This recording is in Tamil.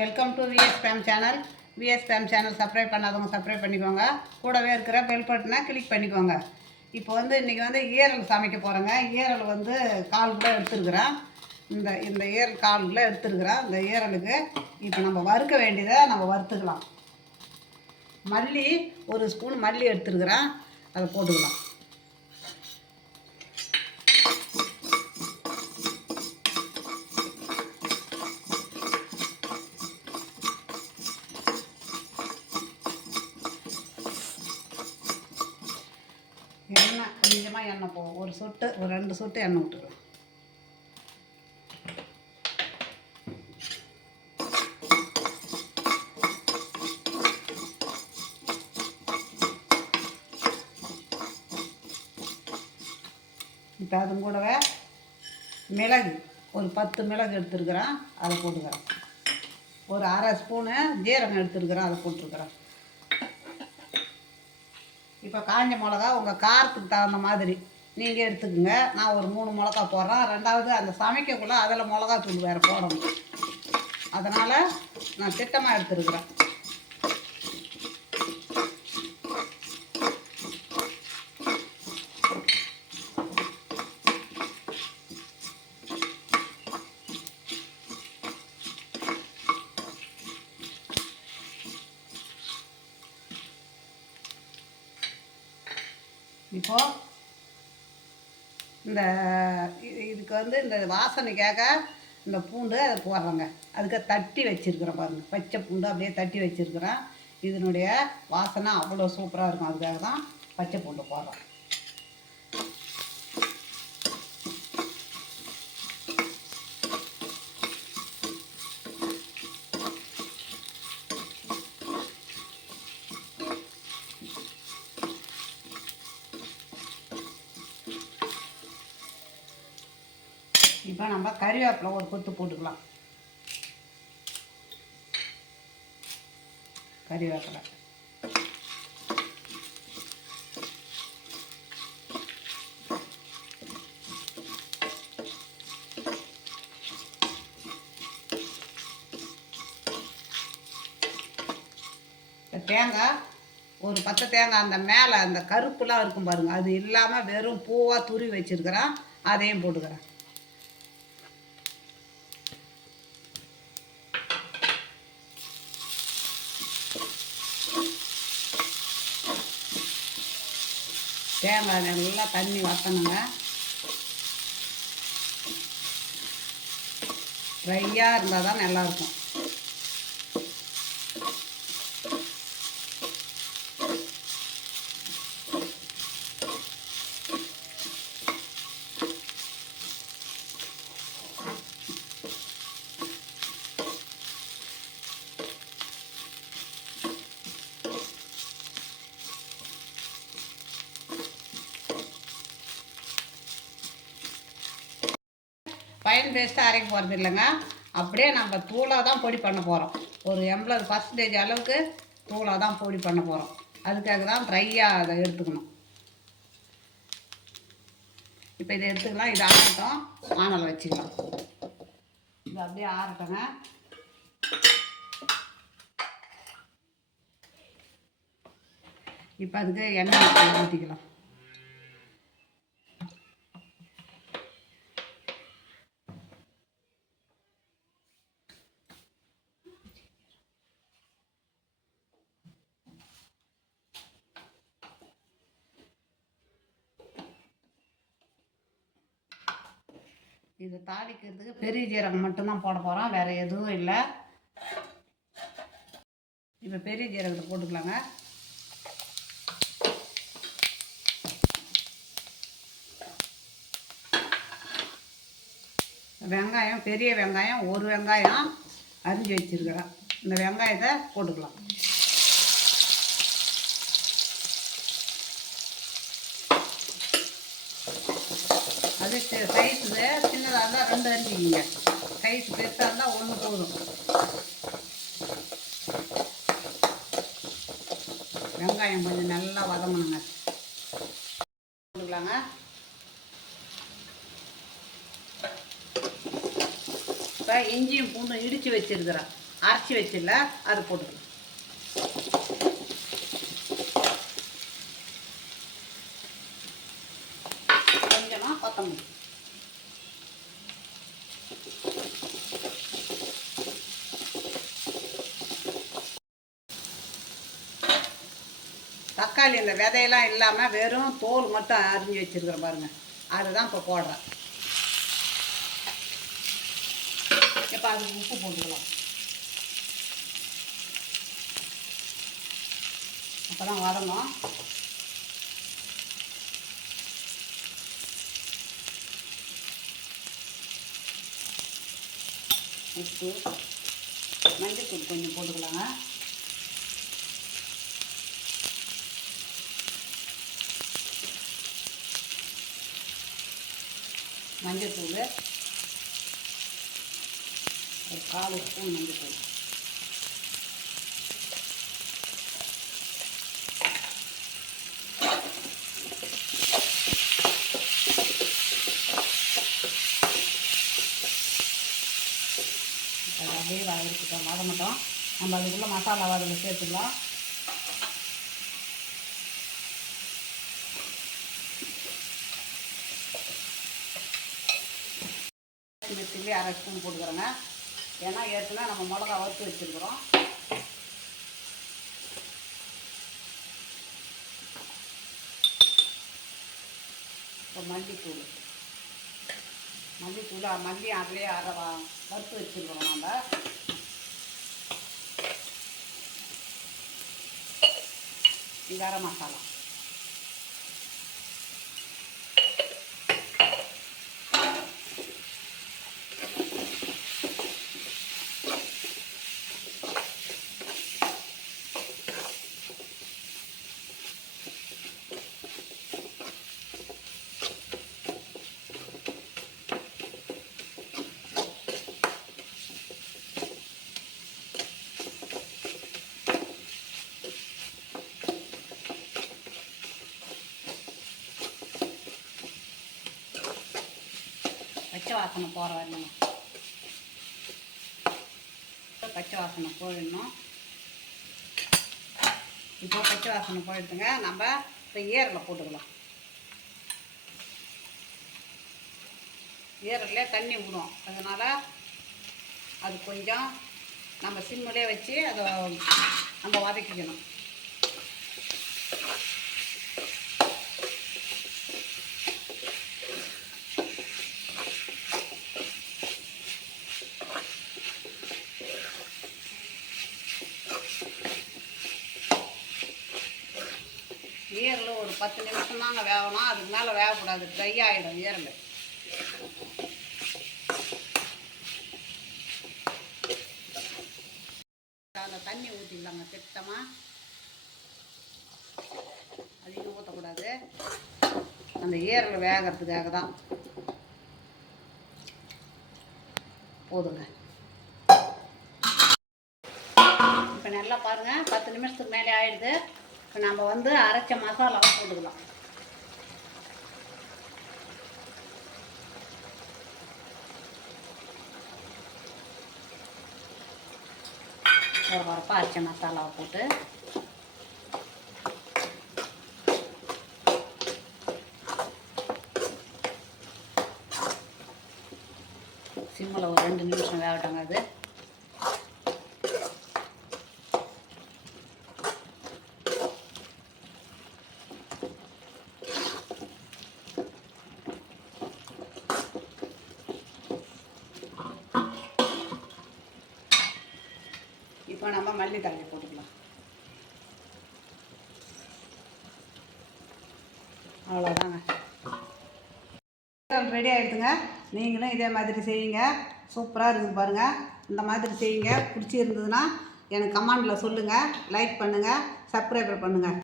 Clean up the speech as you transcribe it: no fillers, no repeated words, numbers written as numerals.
Welcome to VS Fame channel. VS Fame channel subscribe பண்ணாதவங்க சப்ஸ்கிரைப் பண்ணிக்கோங்க. கூடவே இருக்கிற பெல் பட்டனை கிளிக் பண்ணிக்கோங்க. இப்போ இன்றைக்கி ஈரல் சமைக்க போகிறேங்க. ஈரல் 1/4 கிலோ எடுத்துருக்குறேன். இந்த ஈரல் 1/4 கிலோ எடுத்துருக்குறேன். இந்த ஈரலுக்கு இப்போ நம்ம வறுக்க வேண்டியதை நம்ம வறுத்துக்கலாம். மல்லி 1 ஸ்பூன் மல்லி எடுத்துருக்குறேன், அதை போட்டுக்கலாம். எண்ணெய் கொஞ்சமாக எண்ணெய் போகும், ஒரு 2 சொட்டு எண்ணெய் விட்டுக்கலாம். இப்போ அது கூடவே மிளகு ஒரு 10 மிளகு எடுத்துருக்குறேன், அதை போட்டுக்கிறேன். ஒரு 1/2 ஸ்பூனு ஜீரகம் எடுத்துருக்குறேன், அதை போட்டுருக்குறேன். இப்போ காஞ்ச மிளகா உங்கள் காரத்துக்கு தகுந்த மாதிரி நீங்கள் எடுத்துக்கோங்க. நான் ஒரு 3 மிளகா போடுறேன். ரெண்டாவது அந்த சமைக்கக்குள்ளே அதில் மிளகாத்தூள் வேறு போடணும், அதனால் நான் திட்டமாக எடுத்துருக்குறேன். இப்போது இதுக்கு இந்த வாசனைக்காக இந்த பூண்டு அதை போடுறேங்க. அதுக்கு தட்டி வச்சுருக்குறேன் பாருங்கள், பச்சை பூண்டு அப்படியே தட்டி வச்சுருக்குறேன். இதனுடைய வாசனை அவ்வளோ சூப்பராக இருக்கும், அதுக்காக தான் பச்சை பூண்டு போடுறேன். இப்போ நம்ம கறிவேப்பிலை ஒரு கொத்து போட்டுக்கலாம். கறிவேப்பிலை தேங்காய் ஒரு 10 தேங்காய், அந்த மேலே அந்த கருப்புலாம் இருக்கும் பாருங்கள், அது இல்லாமல் வெறும் பூவாக துருவி வச்சுருக்கிறேன், அதையும் போட்டுக்கிறேன். தேங்காய் நல்லா தண்ணி வற்றணுங்க. ட்ரையாக இருந்தால் தான் நல்லாயிருக்கும். ஃபைன் பேஸ்ட்டாக அரைக்க போகிறது இல்லைங்க, அப்படியே நம்ம தூளாக தான் பொடி பண்ண போகிறோம். ஒரு 80% அளவுக்கு தூளாக தான் பொடி பண்ண போகிறோம். அதுக்காக தான் ட்ரையாக அதை எடுத்துக்கணும். இப்போ இதை எடுத்துக்கலாம். இது ஆறட்டும், வானல் வச்சுக்கலாம். இது அப்படியே ஆறட்டுங்க. இப்போ அதுக்கு எண்ணெய் ஊற்றிக்கலாம். இது தாளிக்கிறதுக்கு பெரிய ஜீரகம் மட்டும்தான் போட போகிறோம், வேறு எதுவும் இல்லை. இப்போ பெரிய ஜீரகத்தை போட்டுக்கலாங்க. வெங்காயம், பெரிய வெங்காயம் 1 வெங்காயம் அரிஞ்சு வச்சுருக்கிறேன். இந்த வெங்காயத்தை போட்டுக்கலாம். அது சைஸு சின்னதாக இருந்தால் 2 அரிஞ்சிக்கிங்க, சைஸ் பெருசாக இருந்தால் 1 போதும். வெங்காயம் கொஞ்சம் நல்லா வதங்கணுங்க. போட்டுக்கலாங்க. இப்போ இஞ்சியும் பூண்டும் இடித்து வச்சுருக்கிறேன், அரைச்சி வச்சிடல அது போட்டுக்கலாம். கொஞ்சமாக கொத்தமல்லி, தக்காளி இந்த விதையெல்லாம் இல்லாமல் வெறும் தோல் மட்டும் அரிஞ்சு வச்சுருக்கிறேன் பாருங்கள், அதுதான் இப்போ போடுறேன். இப்போ அதுக்கு உப்பு போட்டுக்கலாம். அப்போ தான் வதங்கும். உப்பு, மஞ்சள்தூள் கொஞ்சம் போட்டுக்கலாங்க. மஞ்சள்தூள் ஒரு 1/4 ஸ்பூன் மஞ்சள்தூள். அப்படியே இருக்கட்டும், வத மாட்டோம். நம்ம அதுக்குள்ளே மசாலாவை அதில் சேர்த்துக்கலாம். மெத்திலே 1/2 ஸ்பூன் போட்டுக்கிறோங்க. ஏன்னா ஏற்கனவே நம்ம மிளகா வறுத்து வச்சுருக்குறோம். இப்போ மல்லித்தூள் மல்லி அதிலே வறுத்து வச்சுருக்கிறோம் நம்ம. கரம் மசாலா, பச்சை வாசனை போகிற வரணும். பச்சை வாசனை போயிடணும். இப்போ பச்சை வாசனை போயிடுதுங்க. நம்ம இப்போ ஈரலில் போட்டுக்கலாம். ஈரல்லே தண்ணி விடும், அதனால் அது கொஞ்சம் நம்ம சிம்மிலே வச்சு அதை நம்ம வதக்கிக்கணும். ஈரல் ஒரு 10 நிமிஷம் தாங்க வேகணும், அதுக்கு மேலே வேகக்கூடாது, ட்ரை ஆகிடும் ஈரல். அதில் தண்ணி ஊற்றிக்கலாங்க திட்டமாக, அதிகம் ஊற்றக்கூடாது, அந்த ஈரல் வேகிறதுக்காக தான். போதுங்க. இப்போ நல்லா பாருங்கள், 10 நிமிஷத்துக்கு மேலே ஆயிடுது. இப்போ நம்ம வந்து அரைச்ச மசாலாவை போட்டுக்கலாம். ஒரு வரப்பாக அரைச்ச மசாலாவை போட்டு சிம்மில் ஒரு 2 நிமிஷம் வேகட்டாங்க. அது இப்போ நம்ம மல்லி தழை போட்டுக்கலாம். அவ்வளோதாங்க, ரெடி ஆகிடுதுங்க. நீங்களும் இதே மாதிரி செய்யுங்க, சூப்பராக இருக்குது பாருங்கள். இந்த மாதிரி செய்யுங்க. பிடிச்சிருந்ததுன்னா எனக்கு கமெண்டில் சொல்லுங்கள், லைக் பண்ணுங்கள், சப்ஸ்கிரைப் பண்ணுங்கள்.